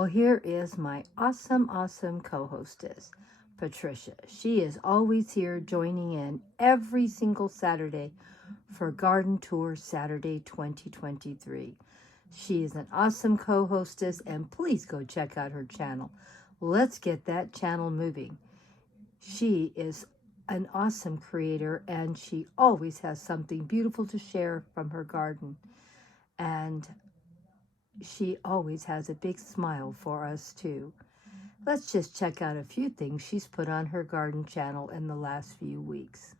Well, here is my awesome co-hostess, Patricia. She is always here joining in every single Saturday for Garden Tour Saturday 2023. She is an awesome co-hostess, and please go check out her channel. Let's get that channel moving. She is an awesome creator, and she always has something beautiful to share from her garden. And she always has a big smile for us too. Let's just check out a few things she's put on her garden channel in the last few weeks.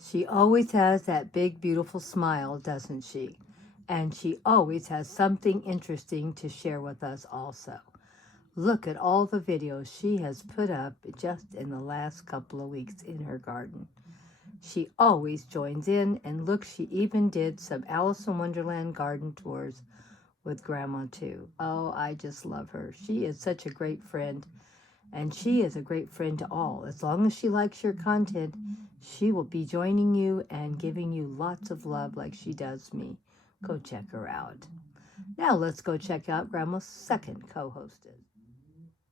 She always has that big, beautiful smile, doesn't she? And she always has something interesting to share with us also. Look at all the videos she has put up just in the last couple of weeks in her garden. She always joins in, and look, she even did some Alice in Wonderland garden tours with Grandma too. Oh, I just love her. She is such a great friend, and she is a great friend to all. As long as she likes your content, she will be joining you and giving you lots of love like she does me. Go check her out. Now let's go check out Grandma's second co-hostess.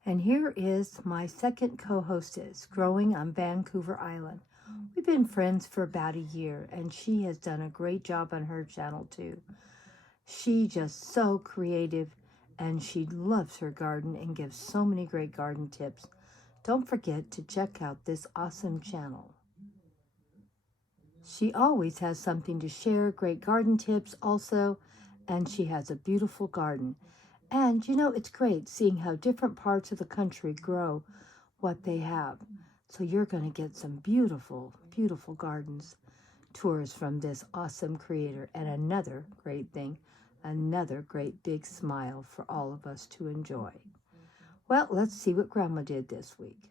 And here is my second co-hostess, Growing on Vancouver Island. We've been friends for about a year, and she has done a great job on her channel too. She just so creative, and she loves her garden and gives so many great garden tips. Don't forget to check out this awesome channel. She always has something to share, great garden tips also, and she has a beautiful garden. And you know, it's great seeing how different parts of the country grow what they have. So you're going to get some beautiful, beautiful gardens tours from this awesome creator. And another great thing, another great big smile for all of us to enjoy. Well, let's see what Grandma did this week.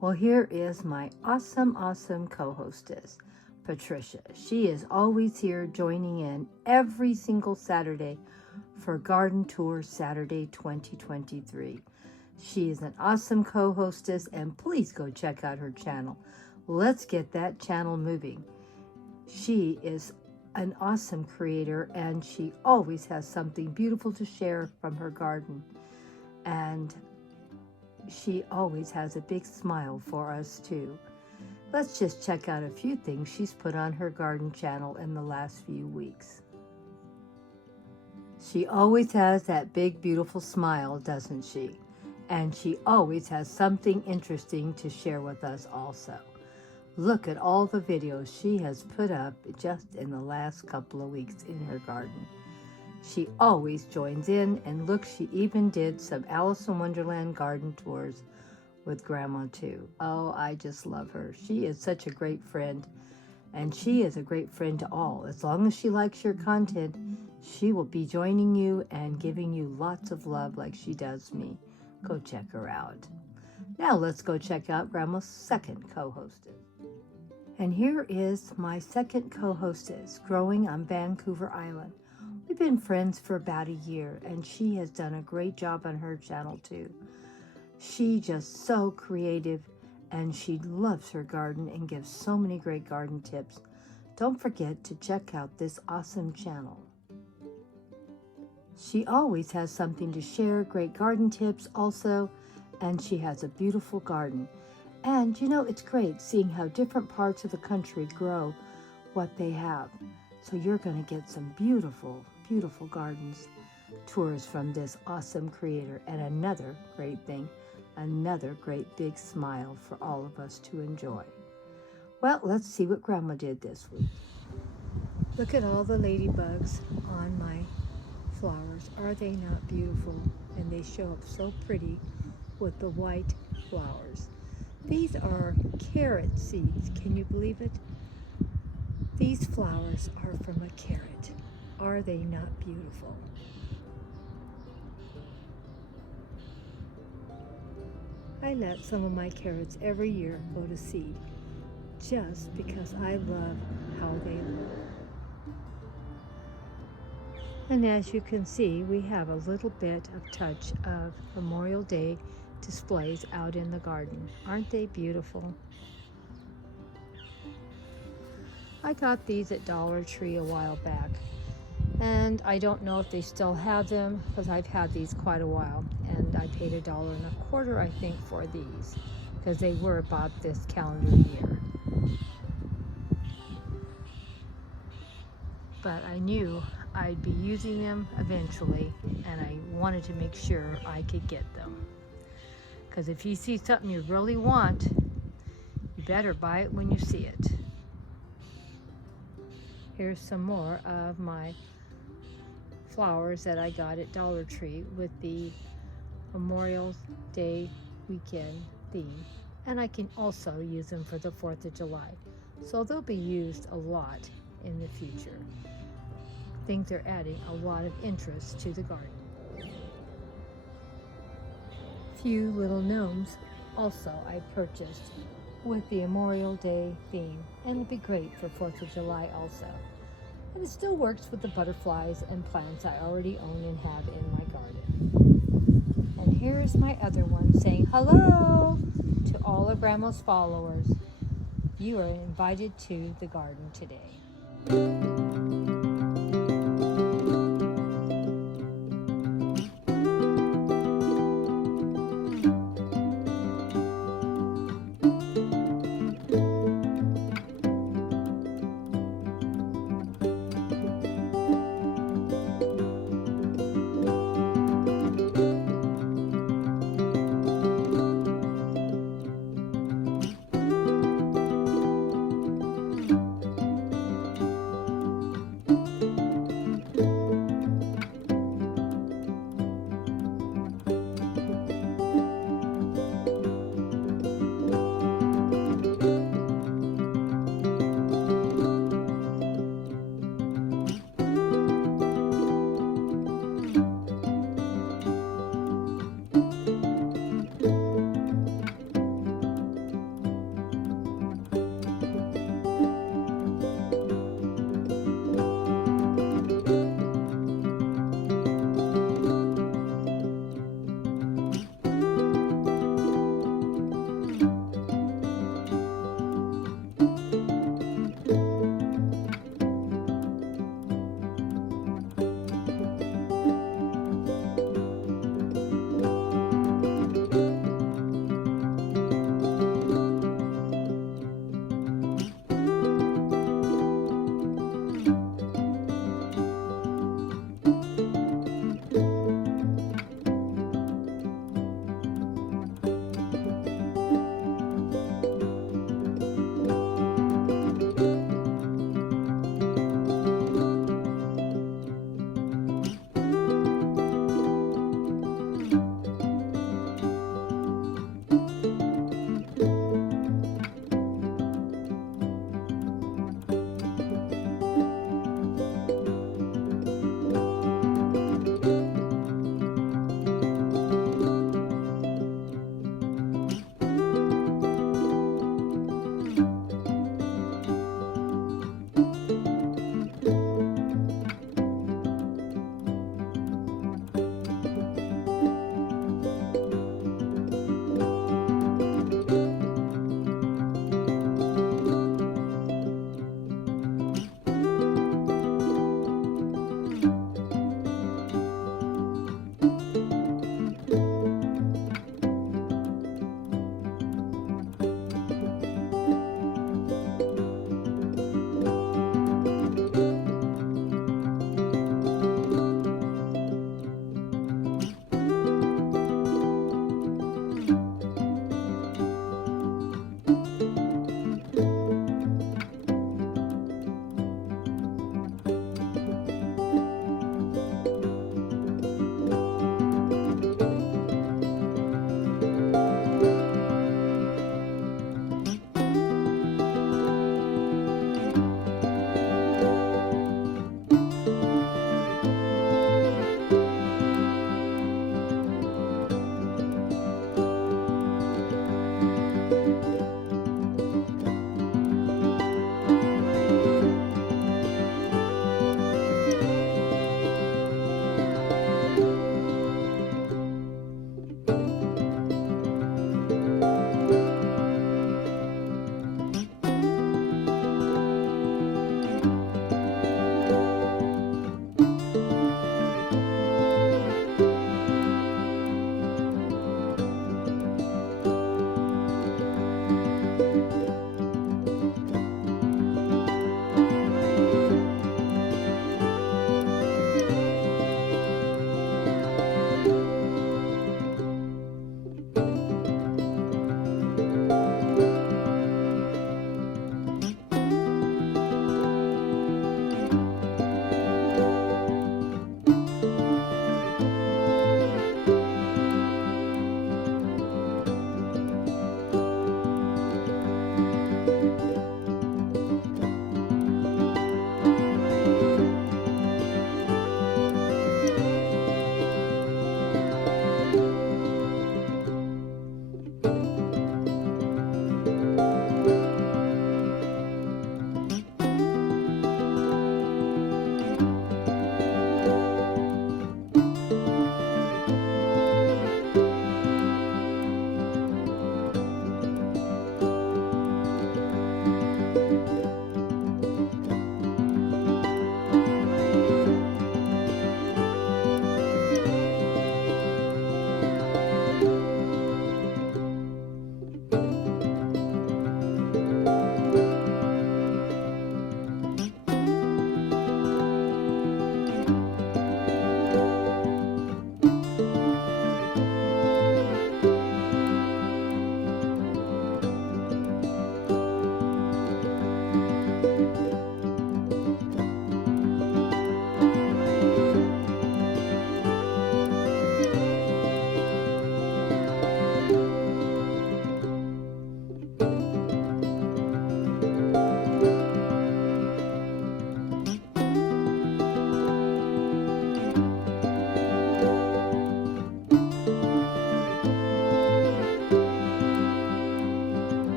Well, here is my awesome co-hostess, Patricia. She is always here joining in every single Saturday for Garden Tour Saturday 2023. She is an awesome co-hostess, and please go check out her channel. Let's get that channel moving. She is an awesome creator, and she always has something beautiful to share from her garden. And she always has a big smile for us too. Let's just check out a few things she's put on her garden channel in the last few weeks. She always has that big, beautiful smile, doesn't she? And she always has something interesting to share with us also. Look at all the videos she has put up just in the last couple of weeks in her garden. She always joins in, and look, she even did some Alice in Wonderland garden tours with Grandma too. Oh, I just love her. She is such a great friend, and she is a great friend to all. As long as she likes your content, she will be joining you and giving you lots of love like she does me. Go check her out. Now let's go check out Grandma's second co-hostess. And here is my second co-hostess, Growing on Vancouver Island. We've been friends for about a year, and she has done a great job on her channel too. She just so creative, and she loves her garden and gives so many great garden tips. Don't forget to check out this awesome channel. She always has something to share, great garden tips also, and she has a beautiful garden. And you know, it's great seeing how different parts of the country grow what they have. So you're going to get some beautiful, beautiful gardens tours from this awesome creator. And another great thing, another great big smile for all of us to enjoy. Well, let's see what Grandma did this week. Look at all the ladybugs on my flowers. Are they not beautiful? And they show up so pretty with the white flowers. These are carrot seeds. Can you believe it? These flowers are from a carrot. Are they not beautiful? I let some of my carrots every year go to seed just because I love how they look. And as you can see, we have a little bit of touch of Memorial Day displays out in the garden. Aren't they beautiful? I got these at Dollar Tree a while back, And I don't know if they still have them because I've had these quite a while. And I paid $1.25, I think, for these because they were bought this calendar year. But I knew I'd be using them eventually, and I wanted to make sure I could get them. Because if you see something you really want, you better buy it when you see it. Here's some more of my flowers that I got at Dollar Tree with the Memorial Day weekend theme. And I can also use them for the 4th of July. So they'll be used a lot in the future. I think they're adding a lot of interest to the garden. Few little gnomes also I purchased with the Memorial Day theme, and it'll be great for 4th of July also. And it still works with the butterflies and plants I already own and have in my garden. And here's my other one saying hello to all of Grandma's followers. You are invited to the garden today.